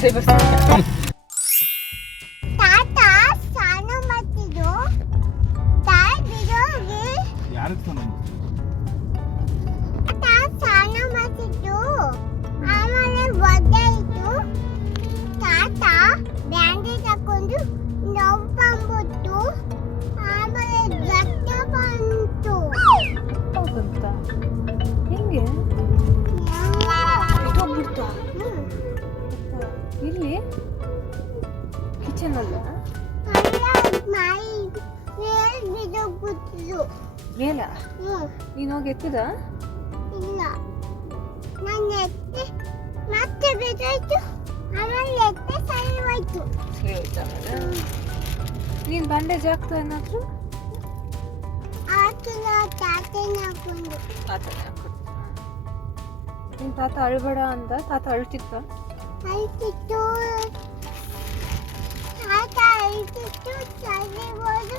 ಸರಿ ಬರ್ತೀನಿ. ತಾತ ಸ್ನಾನ ಮಾಡ್ತಿದ್ರು. ತಾತ ಬಿಡೋಗಿ ಯಾರಿಗೆ ಸ್ನಾನ ತಾತ ಸ್ನಾನ ಮಾಡ್ತಿದ್ರು. ಆಮೇಲೆ ಒದ್ದೆ ಇತ್ತು. ತಾತ ಬ್ಯಾಂಡೇಜ್ ಹಾಕೊಂಡು ನೋವು ಬಂದ್ಬಿಟ್ಟು ಆಮೇಲೆ ರಕ್ತ ಬಂತು. ಹೌದಂತ ಹೆಂಗೆ ಹೋಗ್ಬಿಡ್ತಾ ಇಲ್ಲಿ ಕಿಚನ್ ಅಲ್ಲ ಮೇಲ ನೀನು ಹೋಗಿ ಎತ್ತದ ಇಲ್ಲ ನಾನು ಎತ್ತೆ ಮತ್ತೆ ಬಿದ್ದೋಯ್ತು. ಆಮೇಲೆ ಎತ್ತೆ ಸರಿ ಹೋಯ್ತು. ಸರಿ ಹೋಯ್ತಾ ನೀನು ಬ್ಯಾಂಡೇಜ್ ಆಗ್ತಾ ಏನಾದ್ರು ಆಕಿನ ತಾತನ ಹಾಕೊಂಡು ತಾತನೇ ಹಾಕ್ಬಿಡ್ತ. ನಿನ್ನ ತಾತ ಅಳ್ಬೇಡ ಅಂತ ತಾತ ಅಳ್ತಿತ್ತ. ಅಳ್ತಿತ್ತು. ತಾತ ಅಳ್ತಿತ್ತು. ಸರಿ ಹೋದು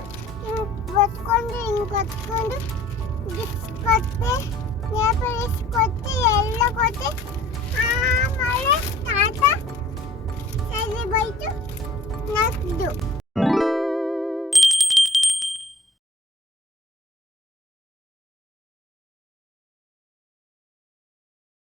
ಬತ್ಕೊಂಡು ಹಿಂಗೆ ಕತ್ಕೊಂಡು ಗಿಫ್ಟ್ ಕೊಟ್ಟೆ, ನೇಪಲಿಸ್ ಕೊಟ್ಟೆ, ಎಲ್ಲ ಕೊಟ್ಟೆ. ಆಮೇಲೆ ತಾತ ಸರಿ ಹೋಯ್ತು. ನಗ್ದು